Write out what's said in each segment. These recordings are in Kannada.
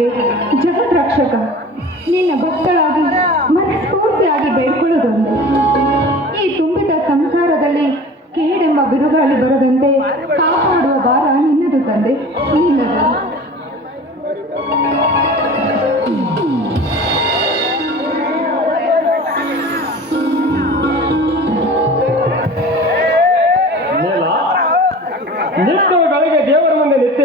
ತಂದೆ, ಜಗತ್ ರಕ್ಷಕ, ನಿನ್ನ ಭಕ್ತರಾಗಿ ಮನಸ್ಫೂರ್ತಿಯಾಗಿ ಬೇಡ್ಕೊಳ್ಳೋದೊಂದು. ಈ ತುಂಬಿದ ಸಂಸಾರದಲ್ಲಿ ಕೇಡೆಂಬ ಬಿರುಗಾಳಿ ಬರದಂತೆ ಕಾಪಾಡುವ ಭಾರ ನಿನ್ನದು ತಂದೆ, ನಿನ್ನದು. ನಿತ್ಯಗಳಿಗೆ ದೇವರ ಮುಂದೆ ನಿತ್ಯ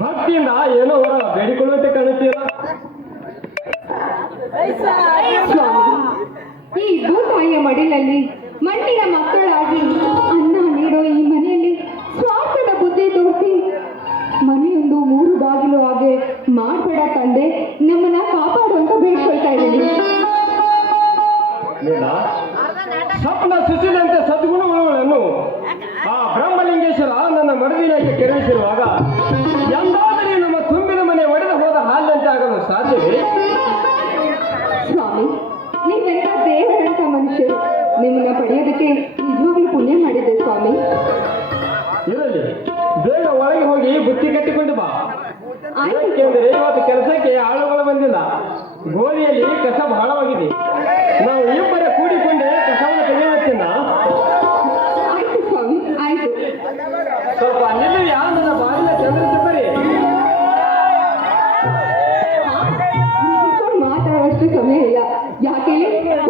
ಭಕ್ತಿಯಿಂದ ಏನೋ ಹೊರ ಬೇಡಿಕೊಳ್ಳುವಂತೆ ಕಾಣುತ್ತೀರ. ಈ ಭೂತಾಯಿಯ ಮಡಿಲಲ್ಲಿ ಮಣ್ಣಿನ ಮಕ್ಕಳಾಗಿ ಅನ್ನ ನೀಡೋ ಈ ಮನೆಯಲ್ಲಿ ಸ್ವಾರ್ಥದ ಬುದ್ಧಿ ತೋರಿಸಿ ಮನೆಯೊಂದು 3 ಬಾಗಿಲು ಹಾಗೆ ಮಾಡಬೇಡ ತಂದೆ, ನಮ್ಮನ್ನ ಕಾಪಾಡುವಂತ ಬೇಡ್ಕೊಳ್ತಾ ಇದ್ದೀನಿ. ಸ್ವಪ್ನ ಸುಶೀಲಂತೆ ಸದ್ಗುಣಗಳನ್ನು ಆ ಬ್ರಹ್ಮಲಿಂಗೇಶ್ವರ ನನ್ನ ಮಡದಿನಾಗಿ ಕೆರಳಿಸಿರುವಾಗ ಎಂದಾದರೂ ನಮ್ಮ ತುಂಬಿದ ಮನೆ ಒಡೆದು ಹೋದ ಹಾಲಂತೆ ಆಗಲು ಸಾಧ್ಯವೇ? ಸ್ವಾಮಿ, ನೀವೆಂತ ದೇವರಂತ ಮನುಷ್ಯರು, ನಿಮ್ಮನ್ನ ಪಡೆಯೋದಕ್ಕೆ ನಿಜವಾಗ್ಲೂ ಪುಣ್ಯ ಮಾಡಿದ್ದೆ ಸ್ವಾಮಿ. ಇರಲಿ, ಬೇಗ ಒಳಗೆ ಹೋಗಿ ಬುತ್ತಿ ಕಟ್ಟಿಕೊಂಡು ಬಾ. ಯಾಕೆಂದರೆ ಇವತ್ತು ಕೆಲಸಕ್ಕೆ ಆಳುಗಳು ಬಂದಿಲ್ಲ. ಗೋಧಿಯಲ್ಲಿ ಕಸ ಬಹಳವಾಗಿದೆ. ನಾವು ಇಬ್ಬರೇ ಕೂಡಿಕೊಂಡೆ ಕಸವನ್ನು ತೆಗೆಯುತ್ತಿನ. ಆಯ್ತು ಸ್ವಾಮಿ, ಆಯ್ತು. ಸ್ವಲ್ಪ ನಿಲ್ಲುವ ನನ್ನ ಬಾಗಿಲ ಚಂದ್ರ ಬರೀ ಮಾತಾಡುವಷ್ಟು ಸಮಯ ಇಲ್ಲ. ಯಾಕೆ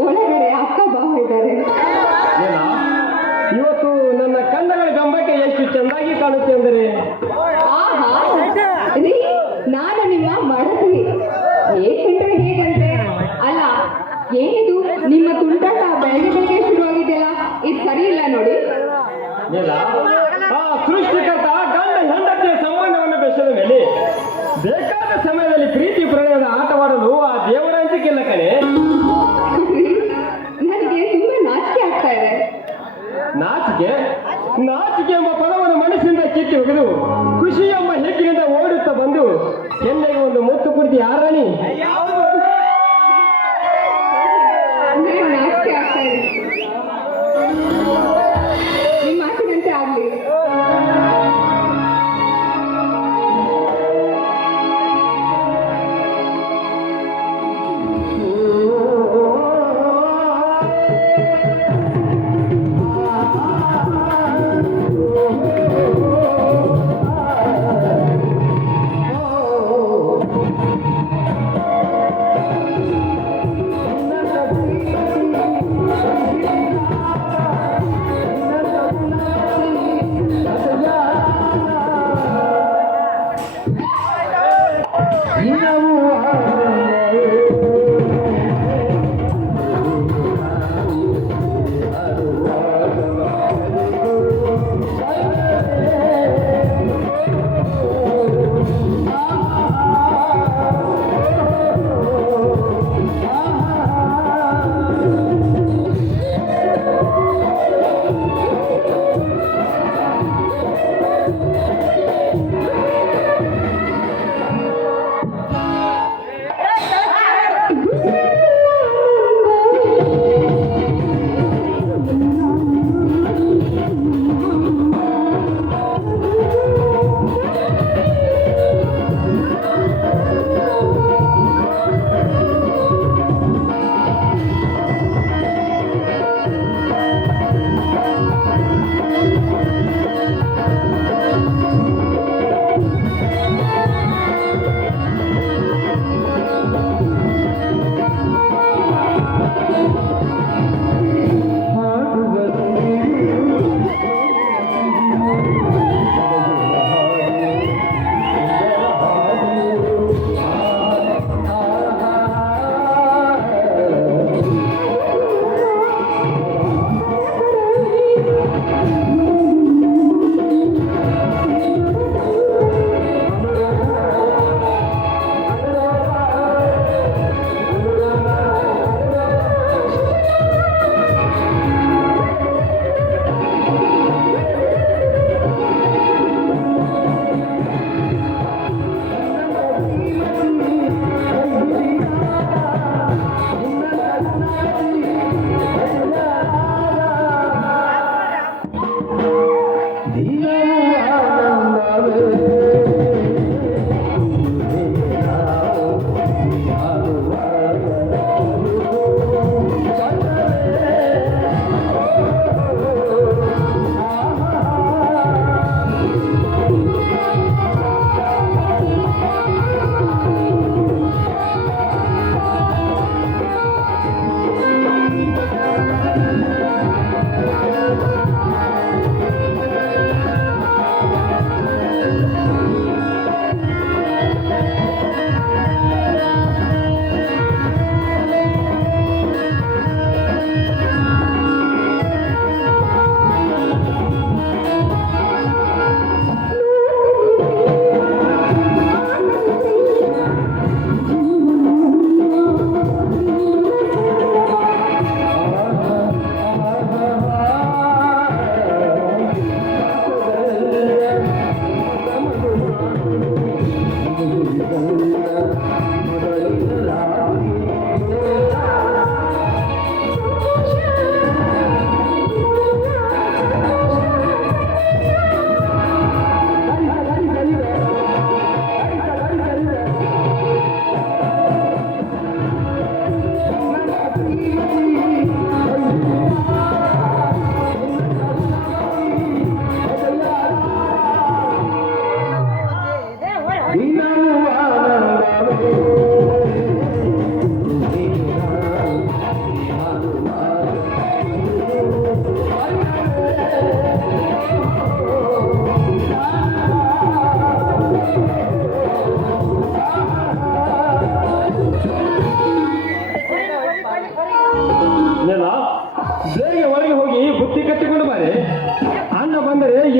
ಒಳಗಡೆ ಅಕ್ಕ ಬಾವ ಇದ್ದಾರೆ. ಇವತ್ತು ನನ್ನ ಕಣ್ಣಗಳ ಗಂಬಕ್ಕೆ ಎಷ್ಟು ಚೆಂದಾಗಿ ಕಾಣುತ್ತೆ ಅಂದರೆ. ಆಹಾ ರೀ, ನಾನು ನಿಮ್ಮ ಮಡದಿ ಹೇಗಂದ್ರೆ ಹೇಗಂತೆ. ಅಲ್ಲ, ಏನಿದು ನಿಮ್ಮ ತುಂಟಾಟ ಬೆಳಗ್ಗೆ ಶುರುವಾಗಿದೆಯಲ್ಲ, ಇದು ಸರಿ ಇಲ್ಲ ನೋಡಿ. ಆ ಸೃಷ್ಟಿಕರ್ತ ಗಂಡ ಹೆಂಡತಿಯ ಸಂಬಂಧವನ್ನು ಬೆಸೆದ ಮೇಲೆ ಬೇಕಾದ ಸಮಯದಲ್ಲಿ ಪ್ರೀತಿ ಪ್ರಣಯದ ಆಟವಾಡಲು ಆ ದೇವರ ಅಂಜಿಕೆಲ್ಲ ಕಣೆ. ನನಗೆ ತುಂಬಾ ನಾಚಿಕೆ ಆಗ್ತಾ ಇದೆ. ನಾಚಿಕೆ ಎಂಬ ಪದವನ್ನು ಮನಸ್ಸಿಂದ ಕಿತ್ತಿ ಒಗೆದು ಖುಷಿ ಎಂಬ ಹೆಗ್ಗಿನಿಂದ ಓಡುತ್ತಾ ಬಂದು ಎಣ್ಣೆಗೆ ಒಂದು ಮುತ್ತು ಕುಡಿದು ಯಾರಾಣಿ. ನಾಚಿಕೆ ಆಗ್ತಾ ಇದೆ. ನಿಮ್ಮ ಮಾತಿನಂತೆ ಆಗ್ಲಿ.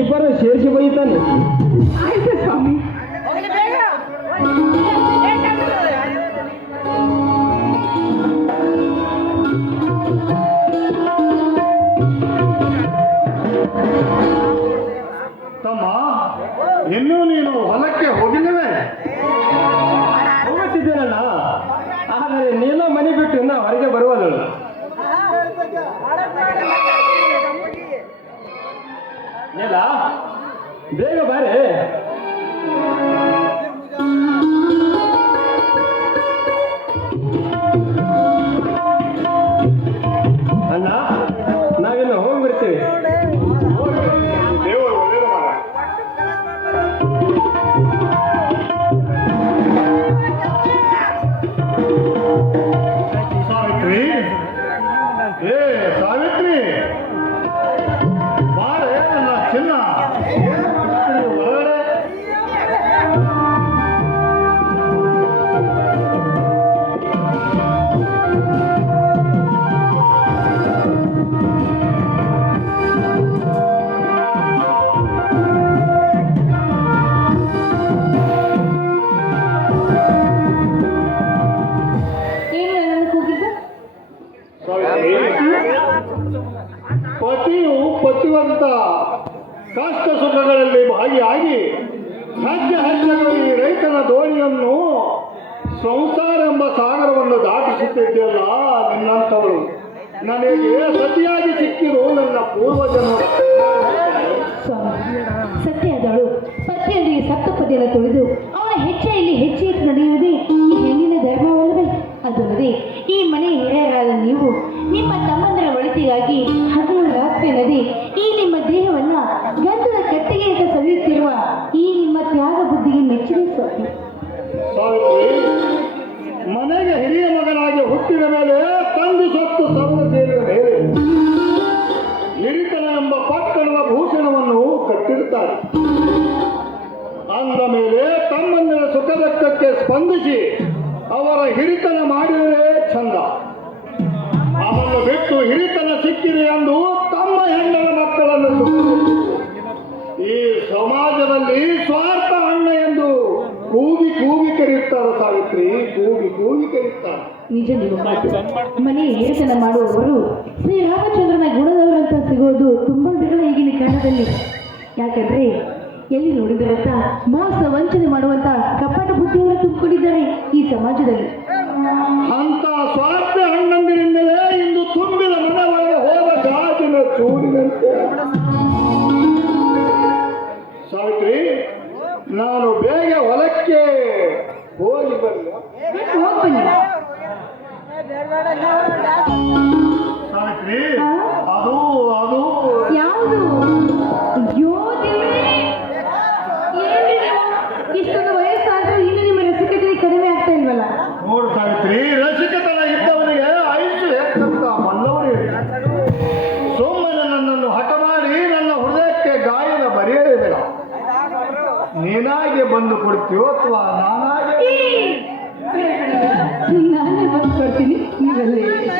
ಇಬ್ಬರು ಸೇರಿಸಿ ಬೈತಾನೆ. ಆಯ್ತು ಸ್ವಾಮಿ. ತಮ್ಮ, ಇನ್ನೂ ನೀನು ಹೊಲಕ್ಕೆ ಹೋಗಿಲ್ಲವೇ? ಹೋಗುತ್ತಿದ್ದೇನಲ್ಲ, ಆದರೆ ನೀನು ಮನೆ ಬಿಟ್ಟು ಇನ್ನ ಹೊರಗೆ ಬರುವುದಲ್ಲ. ಇಲ್ಲ, ಬೇಗ ಬಾರೆ. ಅಣ್ಣ, ನಾವಿನ್ನು ಹೋಗಿ ಬರ್ತೀವಿ. ದೇವರು ಒಳ್ಳೆಯದು ಮಾಡ. ಸಾವಿತ್ರಿ, ಏ ಸಾವಿತ್ರಿ, ಬಾರೆ ನನ್ನ ಚಿನ್ನ. ಹೊರಗಡೆ ಏನು ಹೇಳೋದಕ್ಕೆ ಹೋಗಿದ್ದು? ಸಾವಿತ್ರಿ, ಪತಿಯು ಪತಿವಂತ ಕಷ್ಟ ಸುಖಗಳಲ್ಲಿ ಭಾಗಿಯಾಗಿ ಹೆಜ್ಜೆ ಹೆಜ್ಜೆಗಳು ಈ ರೈತನ ದೋಣಿಯನ್ನು ಸಂಸಾರ ಎಂಬ ಸಾಗರವನ್ನು ದಾಟಿಸುತ್ತಿದ್ದೆಯಲ್ಲ, ನಿನ್ನಂಥವಳು ನನಗೆ ಸತಿಯಾಗಿ ಸಿಕ್ಕಿರು ನನ್ನ ಪೂರ್ವಜನ್ಮ. ಸ್ವಾಮಿ, ಸತ್ಯದವಳು ಪತಿಯೊಂದಿಗೆ ಸಪ್ತಪದಿಯನ್ನು ತುಳಿದು ಅವನ ಹೆಚ್ಚೆಯಲ್ಲಿ ಹೆಚ್ಚೆ ನಡೆಯುವುದೇ ಈ ಹೆಣ್ಣಿನ ಧರ್ಮವಲ್ಲವೇ? ಅದಲ್ಲದೆ ಈ ಮನೆ ಹಿರಿಯರಾದ ನೀವು ನಿಮ್ಮ ತಮ್ಮಂದರ ಒಳಿತಿಗಾಗಿ ಹಗಲು ರಾತ್ರಿ ನದಿ ಈ ನಿಮ್ಮ ದೇಹವನ್ನ ಗಂಧದ ಕಟ್ಟಿಗೆಯಿಂದ ಸವಿಯುತ್ತಿರುವ ಈ ನಿಮ್ಮ ತ್ಯಾಗ ಬುದ್ಧಿಗೆ ಮೆಚ್ಚಿದೆ ಸ್ವಾಮಿ. ಸಾವಿತ್ರಿ, ಮನೆಗೆ ಹಿರಿಯ ಮಗನಾಗಿ ಹುಟ್ಟಿದ ಮೇಲೆ ತಂದು ಸೊತ್ತು ಸರ್ವ ಸೇರಿದ ಮೇಲೆ ಹಿರಿತನ ಎಂಬ ಪಟ್ಟಣದ ಭೂಷಣವನ್ನು ಕಟ್ಟಿರುತ್ತಾರೆ. ಅಂದ ಮೇಲೆ ತಮ್ಮಂದಿರ ಸುಖದಕ್ಕಕ್ಕೆ ಸ್ಪಂದಿಸಿ ಅವರ ಹಿರಿತನ ಮಾಡಿದರೆ ಚಂದ. ಅದನ್ನು ಬಿಟ್ಟು ಹಿರಿತನ ಸಿಕ್ಕಿದೆ ಎಂದು ತಮ್ಮ ಹೆಣ್ಣರ ಮಕ್ಕಳನ್ನು ಸುತ್ತಿರುವುದು. ಈ ಸಮಾಜದಲ್ಲಿ ಸ್ವಾರ್ಥ ಅಣ್ಣ ಎಂದು ಕೂಗಿ ಕೂಗಿ ಕರೆಯುತ್ತಾರೆ ಸಾವಿತ್ರಿ, ಕೂಗಿ ಕೂಗಿ ಕರೆಯುತ್ತಾರೆ. ನಿಜ ನಿಮ್ಮ ಮಾತು. ಮನೆಯ ಹಿರಿತನ ಮಾಡುವವರು ಶ್ರೀರಾಮಚಂದ್ರನ ಗುಣದವರಂತ ಸಿಗೋದು ತುಂಬಾ ವಿರಳ ಈಗಿನ ಕಾಲದಲ್ಲಿ. ಯಾಕಂದ್ರೆ ಎಲ್ಲಿ ನೋಡಿದರಂತ ಮೋಸ ವಂಚನೆ ಮಾಡುವಂತ ಕಪಟ ಬುದ್ಧಿಯನ್ನು ತುಂಬಿಕೊಂಡಿದ್ದಾರೆ ಈ ಸಮಾಜದಲ್ಲಿ. ಅಂತ ಸ್ವಾರ್ಥ ಹಣ್ಣಂದಿರಿಂದಲೇ ಇಂದು ತುಂಬಿದ ಮನವೊಳಗೆ ಹೋದ ಗಾಜಿನ ಚೂಡಿನಂತೆ. ಸಾವಿತ್ರಿ, ನಾನು ಬೇಗ ಹೊಲಕ್ಕೆ ಹೋಗಿ ಬರಲಿ. ಹೋಗ್ಬನ್ನಿ. ಸಾವಿತ್ರಿ, ಆ? ಅದು ಅದು ಯಾವುದು? ಅಯ್ಯೋ ದೇವ್ರೇ! ಏನ್ರಿ ನೀವು? ಇಷ್ಟೊಂದು ವಯಸ್ಸಾದ್ರೂ ಇನ್ನು ನಿಮ್ಮ ರಸಿಕತೆ ಕಡಿಮೆ ಆಗ್ತಾ ಇಲ್ವಲ್ಲ? ನೋಡು ಸಾವಿತ್ರಿ, ರಸಿಕತನ ಇದ್ದವನಿಗೆ ಆಯುಷ್ಯ ಹೆಚ್ಚಂತ ಬಲ್ಲವರು ಹೇಳಿ ಸುಮ್ಮನೆ ನನ್ನನ್ನು ಹಠ ಮಾಡಿ ನನ್ನ ಹೃದಯಕ್ಕೆ ಗಾಯನ ಬರೆಯಲೇಬೇಡ. ನೀನಾಗೆ ಬಂದು ಕೊಡ್ತೀಯೋ ಅಥವಾ ನಾನಾಗೆ? ನಾನೇ ಬಂದು ಕೊಡ್ತೀನಿ, ನೀವಲ್ಲೇ ಇರಿ.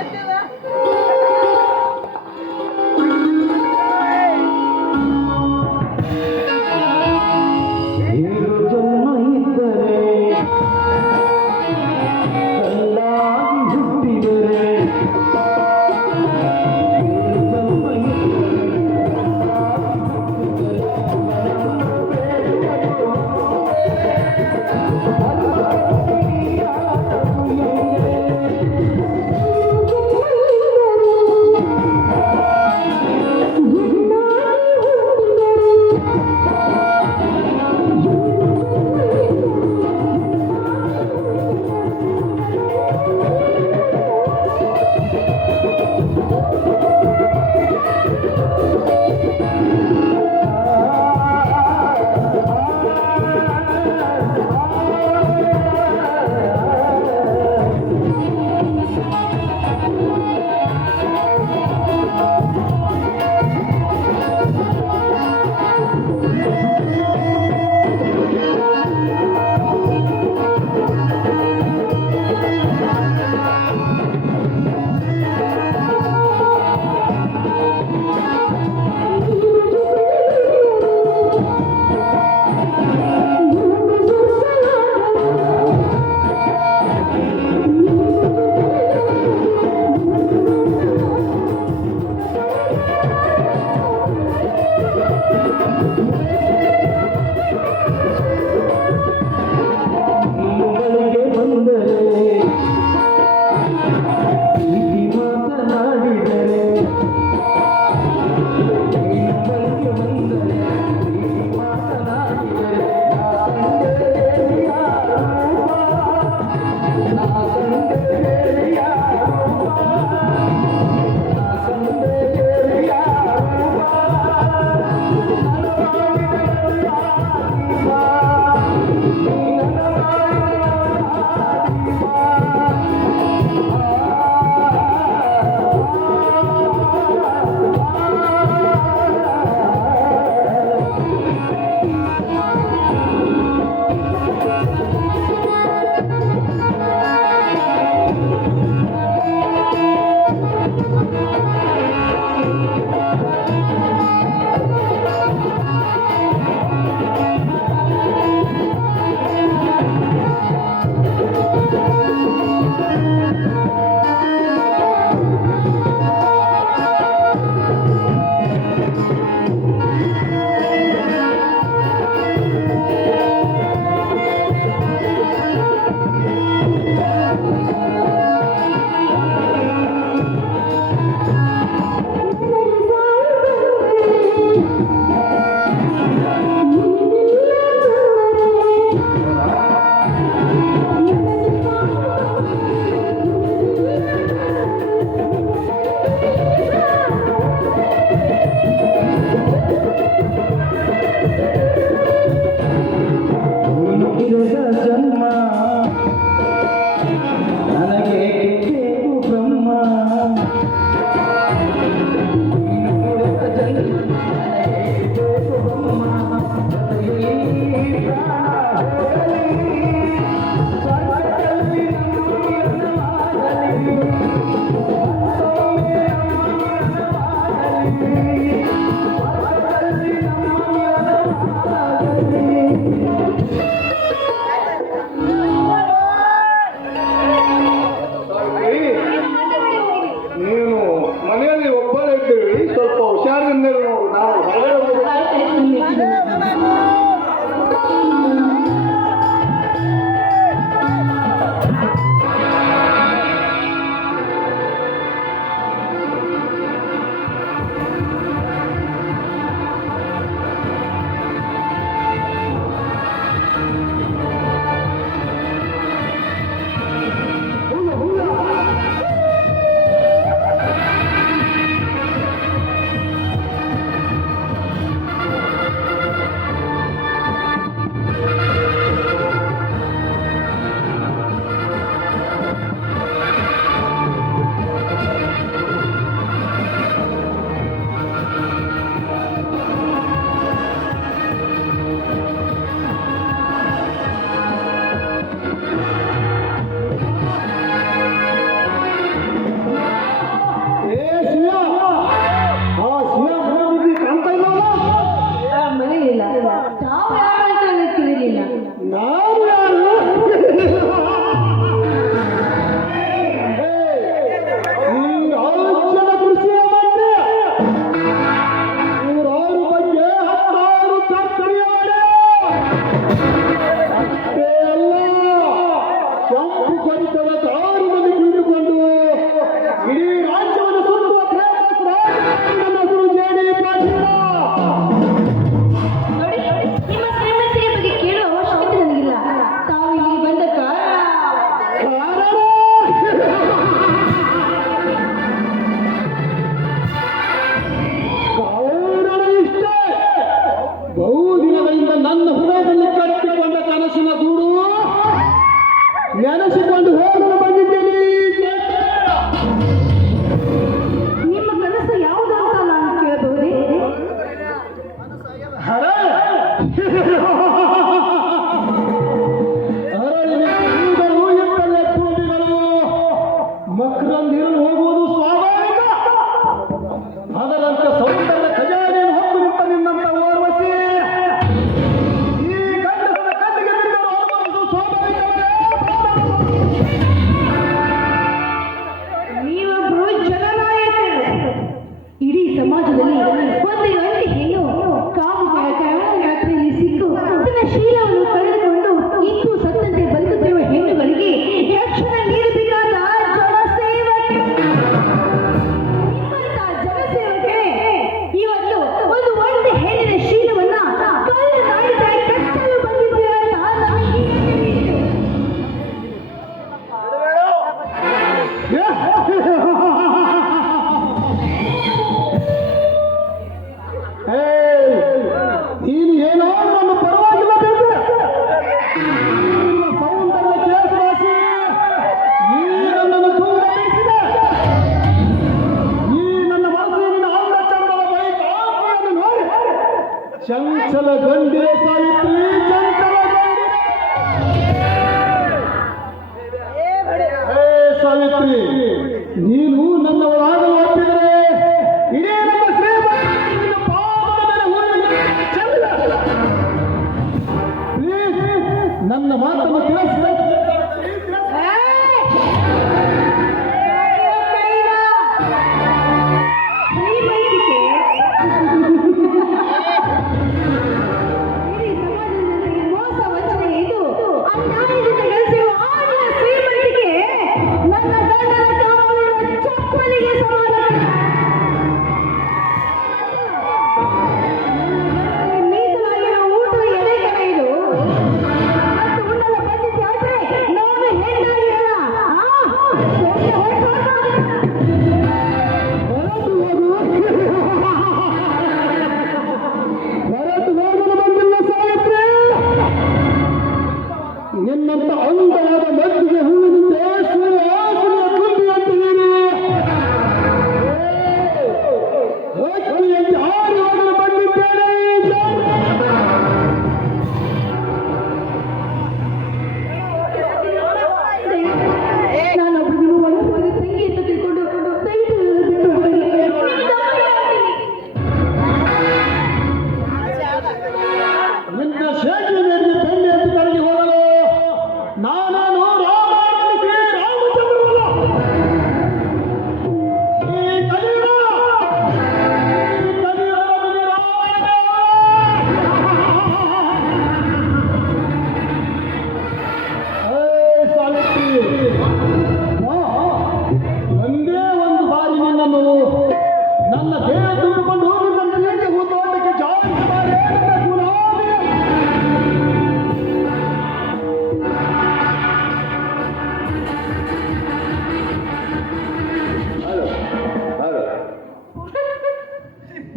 ಚಂಚಲ ಗಂಡಿರೆ ಸಾವಿತ್ರಿ, ಚಂಚಲ ಗಂಡಿರೆ. ಹೇ ಸಾವಿತ್ರಿ, ನೀನು ನನ್ನವರಾಗಲು ಒಪ್ಪಿದರೆ ಇಡೀ ನಮ್ಮ ಶ್ರೀಮಂತ ಪಾದದ ಮೇಲೆ ಚೆಲ್ಲ. ಪ್ಲೀಸ್ ನನ್ನ ಮಾತನ್ನು ತಿಳಿಸಿ. ನಿನ್ನಂತ ಅಂದವಾದ ಮದ್ದಿಗೆ ಹೂವಿನಿಂದ ಸುವಾಸನೆಯ ತುಂಬಿ ಅಂತಿದ್ದೀರಿ. ಹಕ್ಕಿಯಂತೆ ಹಾರುವಾಗಲು ಬಂದಿದ್ದೇನೆ. ನಾನೊಬ್ಬರು ಒಳಗೆ ಸಂಗೀತ ತಿಳ್ಕೊಂಡು ನಿನ್ನ ಶೇಖಿ ಮೇಲೆ ಬೆಣ್ಣೆ ಎದ್ದು ಕರಗಿ ಹೋಗಲು ನಾನು ರಾಮಚಂದ್ರವಲ್ಲ. ಈ ಕಲಿಯುಗ ಸಾವಿತ್ರಿ, ಒಂದೇ ಒಂದು ಬಾರಿ ನಿನ್ನನ್ನು ನನ್ನ ದೇಹ ತುಂಬಿಕೊಂಡು ನನ್ನ ಪ್ರೀತಿ ಹೂತೋಟಕ್ಕೆ ಜಾರಿಸಬಾರೇ ನನ್ನ ಗುಲಾಬಿ.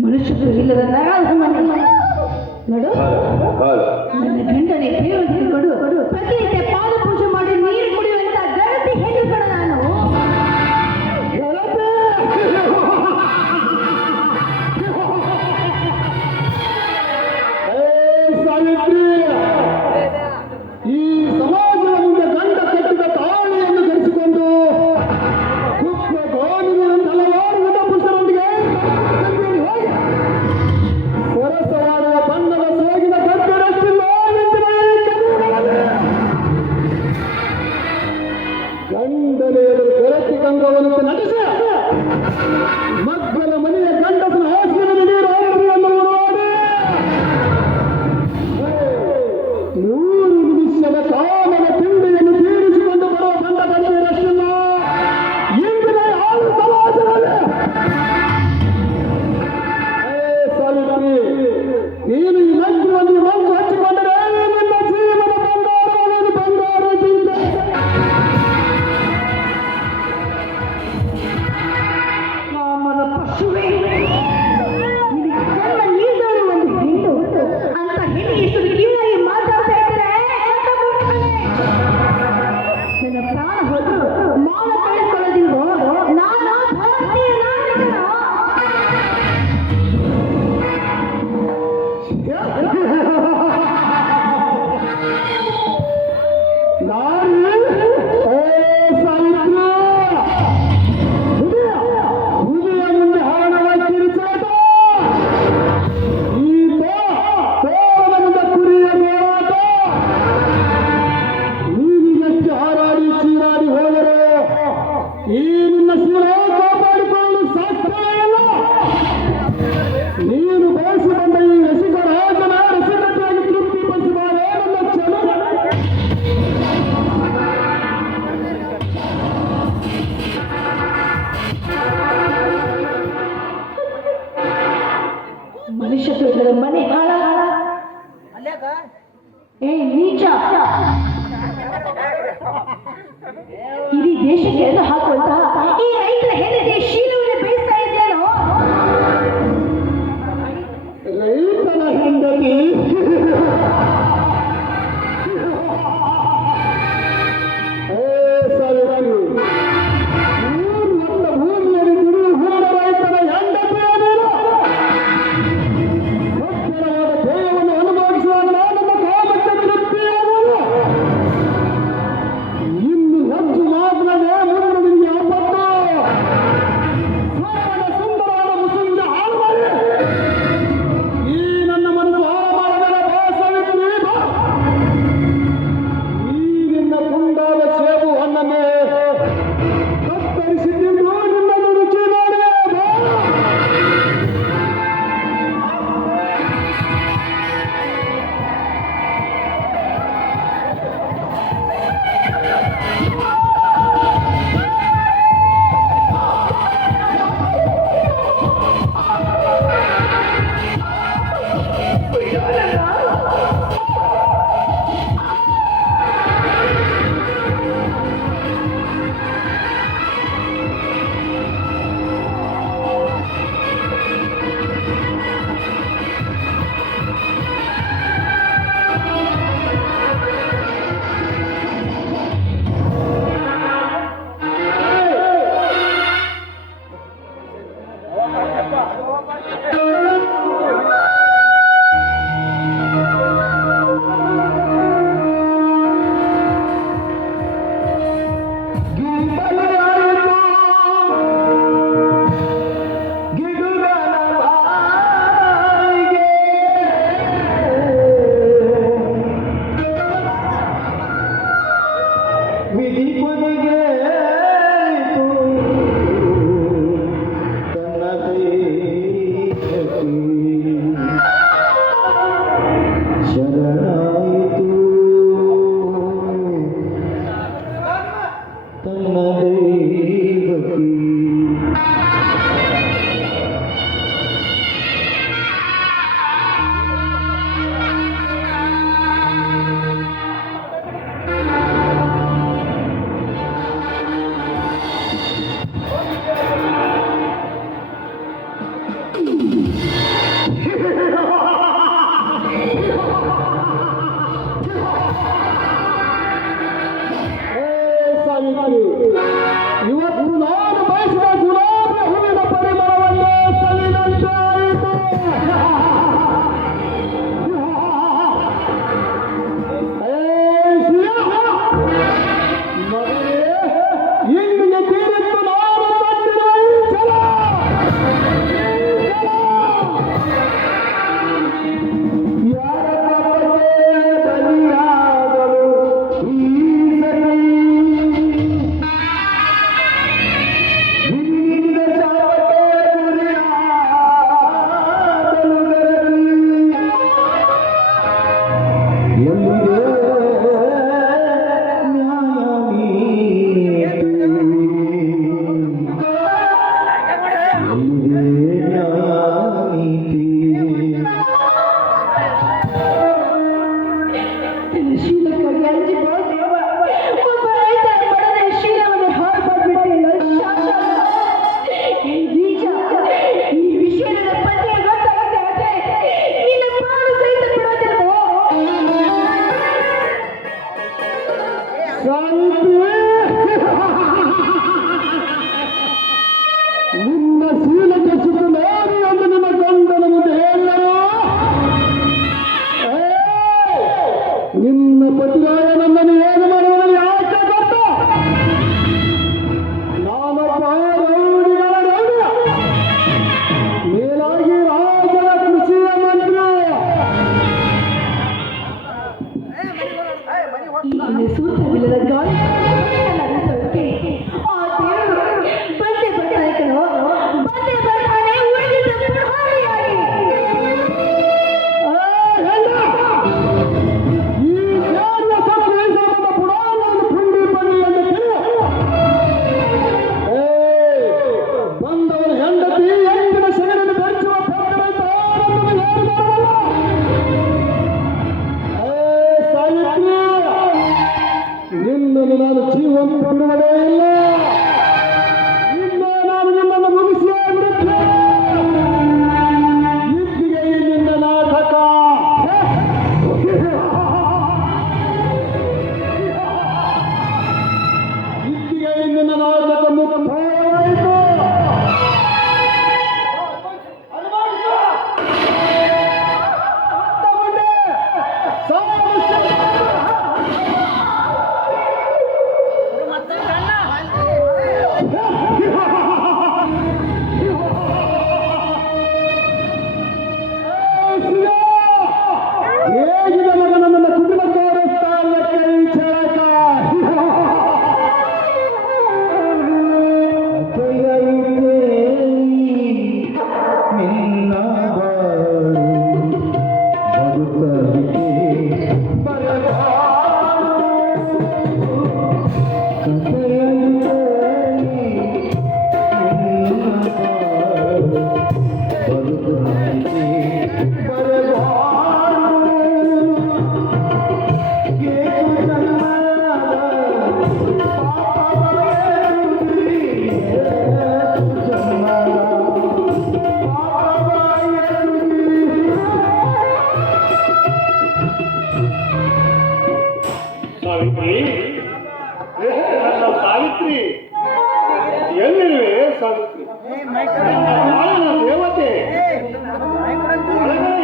ಮನುಷ್ಯರು ಇಲ್ಲದ ನಡು ನನ್ನ ಗಂಡನೇ ದೇವರು ತಿಳ್ಕೊಂಡು ಪ್ರತಿನಿತ್ಯ ಪಾದ ಪೂಜೆ ಮಾಡಿ ನೀರು ಕುಡಿಯುವಂತ ಗಣತಿ ಹೆಣ್ಣು ಕಣ ನಾನು. ಸಾವಿತ್ರಿ, ಈ ಸಮಾಜದ ಮುಂದೆ ಗಂಡ ಕಟ್ಟಿದ ತಾಳಿಯನ್ನು ಧರಿಸಿಕೊಂಡು ಕುಪ್ಪ ಗೋಲಿನ ಹಲವಾರು ಯುವ ಪುರುಷರೊಂದಿಗೆ ಹೋಗಿ ಸರಸವಾಡುವ ಬಣ್ಣದ ಸೋಗಿನ ಗದ್ದೆರಷ್ಟಿಲ್ಲ ಗಂಡನೇ ಎದುರು ಬೆರತಿ ಕಂಗವನ್ನು ನಡೆಸಿ ಮಕ್ಕಳ ಮನೆಯ ಗಂಡಸನ ಹಾಸಿಗೆ ನೀರು ಎಂದು ನೋಡಿ 100 ನಿಮಿಷದ ಕಾಲದ ತಿಂಡಿಯನ್ನು ತೀರಿಸಿಕೊಂಡು ಬರುವ ಗಂಡ ಗಂಡರಷ್ಟಿಲ್ಲ ಇಂದಿನ ಯಾವ ಸಮಾಜದಲ್ಲಿ. ಸಾವಿತ್ರಿ, ನೀನು ಈ ಲಗ್ನವನ್ನು ಮಂಗು ಹಚ್ಚಿಕೊಂಡರೆ ನಿನ್ನ ಜೀವನ ಬಂಗಾರ ಚಿಂತೆ. ಮಾಮನ ಪಶುವೇ, ನಿನಗೆ ಕಣ್ಣ ನೀಡಲು ಒಂದು ಹೆಣ್ಣು ಅಂತ ಹೆಣ್ಣು ಎಷ್ಟು ಕಿವಿಯಾಗಿ ಮಾತಾಡ್ತಾ ಇದ್ದಾರೆ. ನನ್ನ ಪ್ರಾಣ ಹೋದ್ರು ಮಾನ ಕಳೆದುಕೊಳ್ಳೋದಿಲ್ವೋ? ನಾನು ಭಾರತೀಯ ನಾಗರಿಕನು. ಹುಲಿಯ ಮುಂದೆ ಹರಣವಾಗಿ ಕಿರಿಚಾಟ, ಈ ತೋಳದ ಮುಂದೆ ಕುರಿಯ ಹೋರಾಟ. ನೀನಿಗೆಷ್ಟು ಹಾರಾಡಿ ಚೀರಾಡಿ ಹೋದರೆ ಈ ನಿನ್ನ ಶಿರ ಕಾಪಾಡಿಕೊಳ್ಳಲು ಸಾಧ್ಯವಿಲ್ಲ. ನೀನು ಬಯಸಿ ಬಂದ ಈ ರಸಿಕ ರಾಜನ ರಸಿಕತೆಯಾಗಿ ತೃಪ್ತಿಪಡಿಸಿದರೆ ನನ್ನ ಕ್ಷಣ. ಮನುಷ್ಯ ಇಲ್ಲದ ಮನೆ ಹಾಳ. ಏ ನೀಚ, ಇಡೀ ದೇಶಕ್ಕೆ ಎದ್ದು ಹಾಕುವಂತಹ ಈ ರೈತರ ಹೆಂಡತಿ ಶೀಲವನ್ನು ಬೆಳೆಸ್ತಾ ಇದ್ದೇನೋ? ರೈತನ ಹೆಂಡತಿ ಸಾವಿತ್ರಿ, ಭೂಮಿಯಲ್ಲಿ ದುಡಿದು ಹೋದ ರೈತನ ಹೆಂಡತಿ ಶರಣಾಯಿತು ತನ್ನ ದೈವಕ್ಕೆ. ಇವತ್ತು ನಾನು ಬಯಸಿದ ಗುಲಾಬಿ ಹೂವಿನ ಪರಿಮಳವನ್ನೇ ಸವಿದಂತಾಯಿತು. ಮಗನೇ, ಇಂದಿಗೆ ತೀರಿತ್ತು ನಾನು ತಂದಿರುವ ಈ ಛಲ. ಯಾರ ಪಾಪಕ್ಕೆ ಬಲಿಯಾದರು ಈ ಸತಿ. ನಿನ್ನಿಂದ ಶಾಪಕ್ಕೆ ಗುರಿಯಾದಲು ಗರತಿ. ಎಲ್ಲಿದೆ ಶೀಲಕ್ಕಾಗಿ ಅಂಜಿ ಹೋದೆ. ಒಬ್ಬ ರೈತ ಪಡೆದ ಶೀಲವನ್ನು ಹಾಳು ಮಾಡಿಬಿಟ್ಟಿಲ್ಲ. ಈ ಬೀಜ, ಈ ವಿಷಯ ನನ್ನ ಪತಿಗೆ ಗೊತ್ತಾಗುತ್ತೆ. ನಿನ್ನ ಪ್ರಾಣ ಸಹಿತ ಬಿಡೋದಿಲ್ವೋ? ನಿನ್ನ ಶೀಲಕ್ಕೆ ಸುತ್ತ ನೋಡಿ ಎಂದು ನಿಮ್ಮ ಗಂಡನ ಮುಂದೆ ಹೇಳಿದರು. ನಿನ್ನ ಪತಿರಾಯ ನನ್ನನ್ನು ಏನು ಮಾಡುವುದನ್ನು ಯಾಕೆ ಗೊತ್ತು? ನಾನೊಬ್ಬ ರೌಡಿಗಳ ರೌಡಿ, ಮೇಲಾಗಿ ರಾಜನ ಕೃಷಿಯ ಮಂತ್ರಿ. ಈ ಸೂತ್ರವಿಲ್ಲದ ಗಾಳಿ ಆ ದೇವರು ಬಂದೆ ಬರ್ತಾಯಿಕನೋ, ಬಂದೆ ಬರ್ತಾನೆ ಉಳಿದಿದ್ದ ಪ್ರಹಾರಿಯಾಗಿ. ಈ ಕಾರ್ಯ ಸತ್ವಹಿಸುವಂತ ಪುರಾಣವನ್ನು ಪುಂಡಿ ಬನ್ನಿ ಎಂದು ಬಂದವರ ಹೆಂಡತಿ ಎಂಟಿನ ಶರೀರದ ಬೆಚ್ಚುವ ಪಕ್ಕದಂತ ಸಾವಿತ್ರಿ, ನಿನ್ನನ್ನು ನಾನು ಜೀವನ ಬಿಡುವುದೇ ಇಲ್ಲ. ಇನ್ನೇ ನಾನು ನಿನ್ನನ್ನು ಮುಗಿಸಿಯೇ ಬಿಡುತ್ತೇನೆ. ಇದ್ದಿಗೆ ಈ ನಿನ್ನ ನಾಟಕ. ಇದ್ದಿಗೆ ಈ ನಿನ್ನ ನಾಟಕ ಮುಕ್ತಾಯವಾಯಿತು. ಹೇಗಿದೆ ಮಗ ನನ್ನ ಕುಟುಂಬ ತೋರಿಸ್ತಾ ಇಲ್ಲ ಕೈ ಛಳಕ. ನಿನ್ನ ಬಾಳು ಬದುಕಲಿಕ್ಕೆ ಬರಬಾರದು. ಕಥೆಯಂತೆ ನಿನ್ನ ಬಾಳು ಬದುಕಲಿಕ್ಕೆ ಬರಬಾರದು. ಏಕು ಜನ್ಮದ ಪಾಪವಾಯಿತು. ಜನ್ಮದ ಸಾವಿತ್ರಿ, ನನ್ನ ಸಾವಿತ್ರಿ, ಎಲ್ಲಿರುವೆ ಸಾವಿತ್ರಿ? ನನ್ನ ದೇವತೆ ಒಳಗಡೆ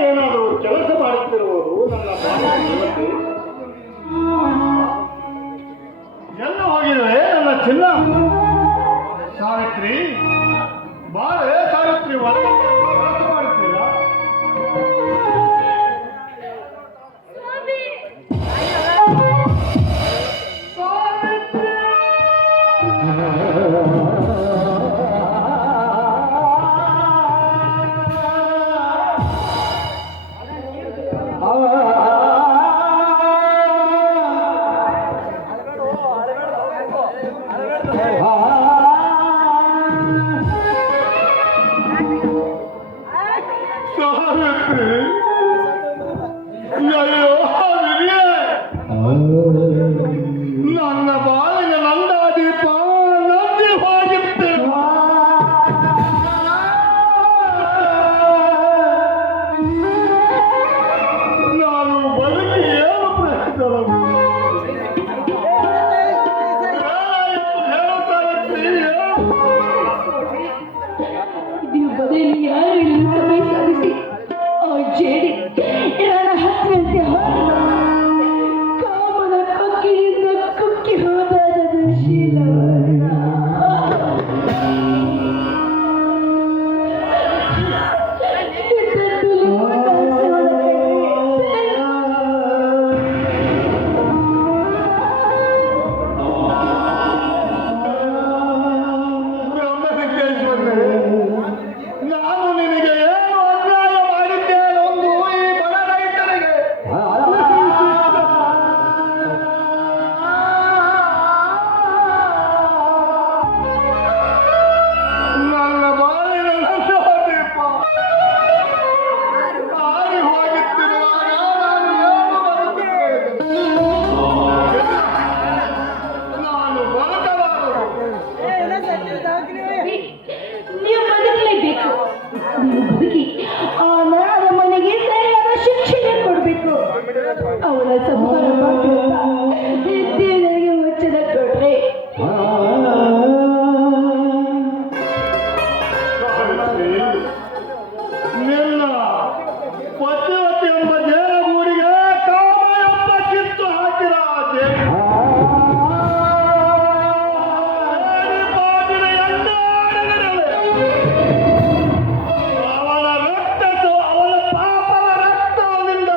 ಸಾವಿತ್ರಿ ಅಯ್ಯೋ ವಿಧಿಯೇ, ನನ್ನ ಬಾಳಿನ ನಂದಾದೀಪ ನಂದಿ ಹೋಗಿತ್ತು. ನಾನು ಬದುಕಿ ಏನು ಪ್ರಶ್ನಿಸಲು ನೀವು ಬದಲಿ ಯಾರು ಇಲ್ಲ ಬೇಕಾಗುತ್ತೆ ಆ ಜೇಡಿ ನನ್ನ ಹತ್ತಿರಂತೆ ಕಾಮದ ಕಕ್ಕಿನಿಂದ ಕುಕ್ಕಿ ಹೋದಾದ ಶೀಲ ನಾನು ನಿನಗೆ ಏನು ಅನ್ಯಾಯ ಮಾಡಿದ್ದೇನೊಂದು ಈ ಬಡ ರೈತರಿಗೆ ನನ್ನ ಬಾಳಿನ ನಂದಾದೀಪ ಆರಿ ಹೋಗುತ್ತಿರುವಾಗ ನಾನು ಏನು ಬದುಕುತ್ತೇನೆ? ನಾನು ಬದುಕಲಾರದು. ನೀವು ಬದುಕಲೇಬೇಕು. ನೀವು ಬದುಕಿ ಆ ನರದ ಮನೆಗೆ ಸರಿಯಾದ ಶಿಕ್ಷಣ ಕೊಡಬೇಕು. ಅವಳ ಸಂಸಾರ ನನಗೆ ವಚನ ಕೊಡ್ರೆ ನಿನ್ನ ಪತಿವತಿ ಎಂಬ ಜೇನಗೂಡಿಗೆ ಕಾಮ ಎಂಬ ಕಿತ್ತು ಹಾಕಿದ ಅವಳ ರಕ್ತ ಅವಳ ಪಾಪದ ರಕ್ತದಿಂದ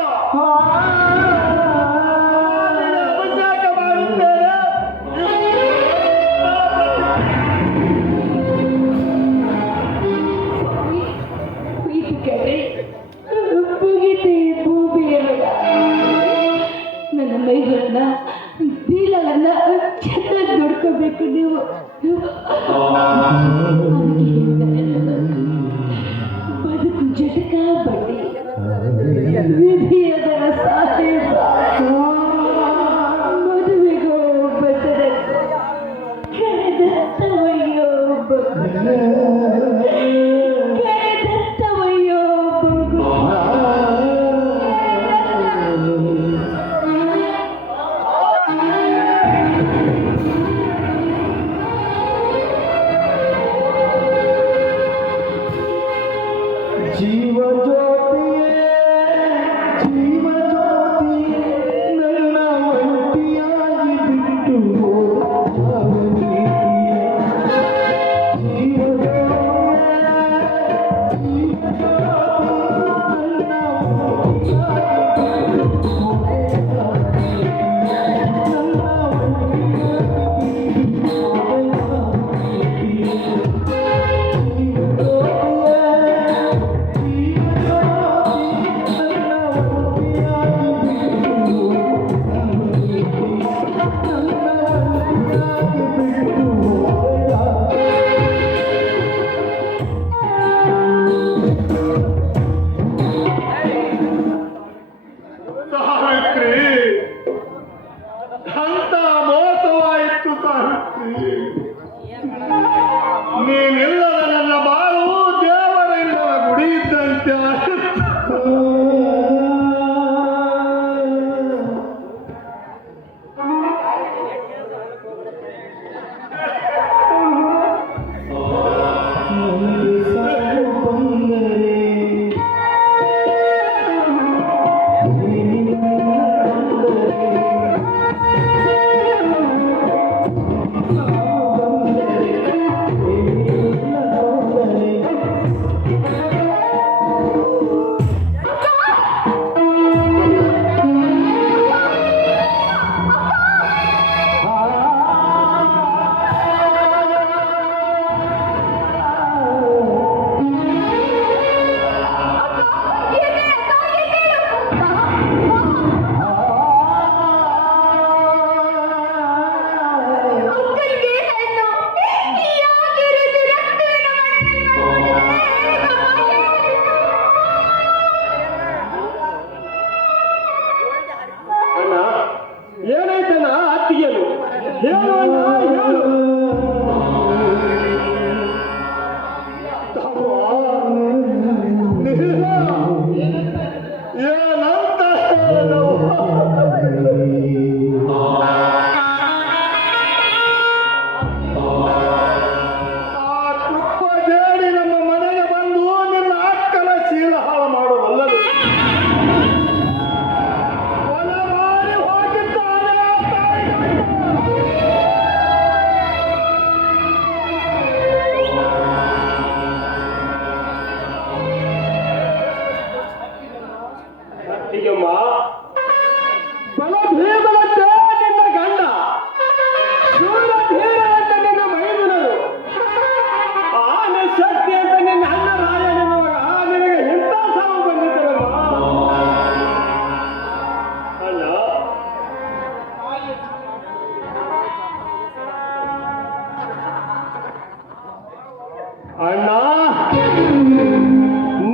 ಅತ್ತಿಗೆಮ್ಮ ಬಲಭೀಮನಂತೆ ನಿನ್ನ ಗಂಡ ಶೂರಧೀರನಂತೆ ನಿನ್ನ ಮೈದುನರು ಆನೆ ಶಕ್ತಿ ಅಂತ ನಿನ್ನ ಅಣ್ಣ ರಾಯ ನಿನ್ನುವಾಗ ನಿನಗೆ ಎಂತ ಸಾವು ಬಂದಿದ್ದರಮ್ಮ ಅಣ್ಣ ಅಣ್ಣ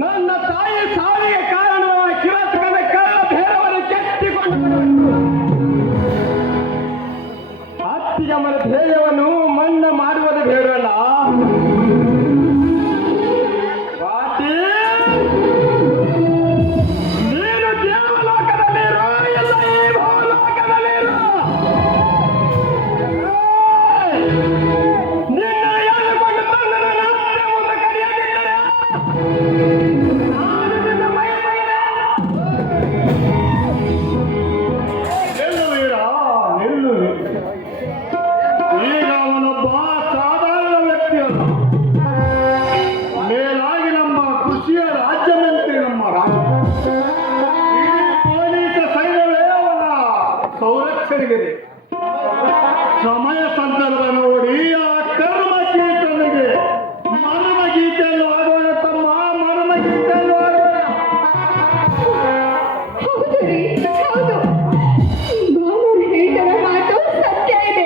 ನನ್ನ ತಾಯಿ ಸಾವಿಗೆ ಕಾರಣವಾದ ಕಿರಾತಕನ ಕಳ್ಳ ಭೇರವನ್ನು ಕೆತ್ತಿಕೊಂಡು ಅತ್ತಿಗೆಮ್ಮನ ಧ್ಯೇಯವನ್ನು ಮಣ್ಣ ಮಾಡುವುದು ಬೇಡಲ್ಲ ವಾಟಿ ನೀನು ದೇವಲೋಕದಲ್ಲಿರೋ ಎಲ್ಲ ಈ ಭೂಲೋಕದಲ್ಲಿರೋ ನಿನ್ನ ಎಳೆದುಕೊಂಡು ಬಂದ ನನ್ನ ಅತ್ತೆ ಮುಂದೆ ಕರೆಯದಿದ್ದರೆ ನಾನು ನಿನ್ನ ಮೈ ನಿಲ್ಲು ವೀರ ನಿಲ್ಲು. ಈಗ ಅವನೊಬ್ಬ ಸಾಧಾರಣ ವ್ಯಕ್ತಿಯಲ್ಲ, ಮೇಲಾಗಿ ನಮ್ಮ ಕೃಷಿಯ ರಾಜ್ಯಮಂತ್ರಿ, ನಮ್ಮ ರಾಜ್ಯ ಇಡೀ ಪೊಲೀಸ ಸೈನ್ಯವೇ ಅವನ ಸಂರಕ್ಷಣೆಗಿದೆ. ಸಮಯ ಸಂದರ್ಭ ನೋಡಿ ಆ ಕರ್ಮ ಗೀತನಿಗೆ ಮರ್ಮ ಗೀತೆಯನ್ನು ಆಡೋಣ ತಮ್ಮ, ಮರ್ಮ ಗೀತೆಯನ್ನು ಆಡೋಣ. ಹೌದು ರೀ, ಹೌದು. ಬಾಲರು ಹೇಳಿದರ ಮಾತು ಸತ್ಯ ಇದೆ.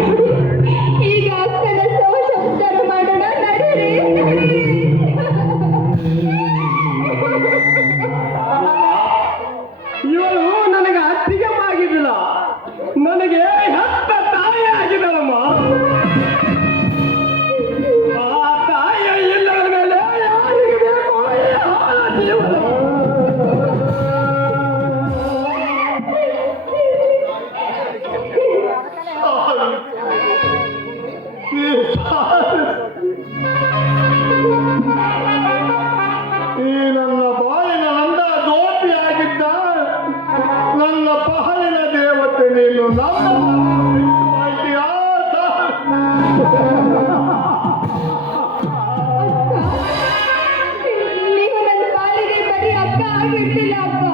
ನೋಡಿ, ಈಗ ಅಕ್ಕನ ಶವ ಸಂಸ್ಕಾರ ಮಾಡೋಣ. ನಡೀರಿ, ನಡೀರಿ. ಇವಳು ನನಗೆ ಅತ್ತಿಗೆಮ್ಮ ಆಗಿದ್ದಿಲ್ಲ, ನನಗೆ ಹೆತ್ತ ತಾಯಿ ಆಗಿದ್ದಳಮ್ಮ. ಆ ತಾಯಿಯ ಇಲ್ಲದ ಮೇಲೆ ಯಾರಿಗೆ ಬೇಕು ಯಾವ ಜೀವನ? ಈ ನನ್ನ ಬಾಳಿನ ನಂದ ಜ್ಯೋತಿಯಾಗಿದ್ದ ನನ್ನ ಪಹಲಿನ ದೇವತೆ ನೀನು ನಮ್ಮ ಬಿಟ್ಟು ಹೋಯ್ತೀಯಾ? ನೀವು ನನ್ನ ಪಾಲಿಗೆ ಬರೀ ಅಕ್ಕ ಆಗಿರ್ತಿಲ್ಲ ಅಪ್ಪ.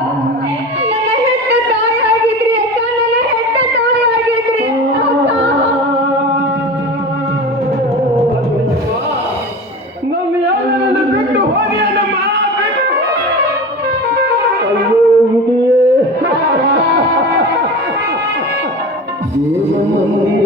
ನನ್ನ ಹೆತ್ತ ತಾಯಿ ಆಗಿದ್ರಿ ಅಕ್ಕ, ನನ್ನ ಹೆತ್ತ ತಾಯಿ ಆಗಿದ್ರಿ ಅಕ್ಕ. ನಮ್ಮ ಎಲ್ಲರನ್ನು ಬಿಟ್ಟು ಹೋಗಿ ನಮ್ಮ ಬಿಟ್ಟು ಅಯ್ಯೋ ವಿಧಿಯೇ, ಜೀವನವನ್ನೇ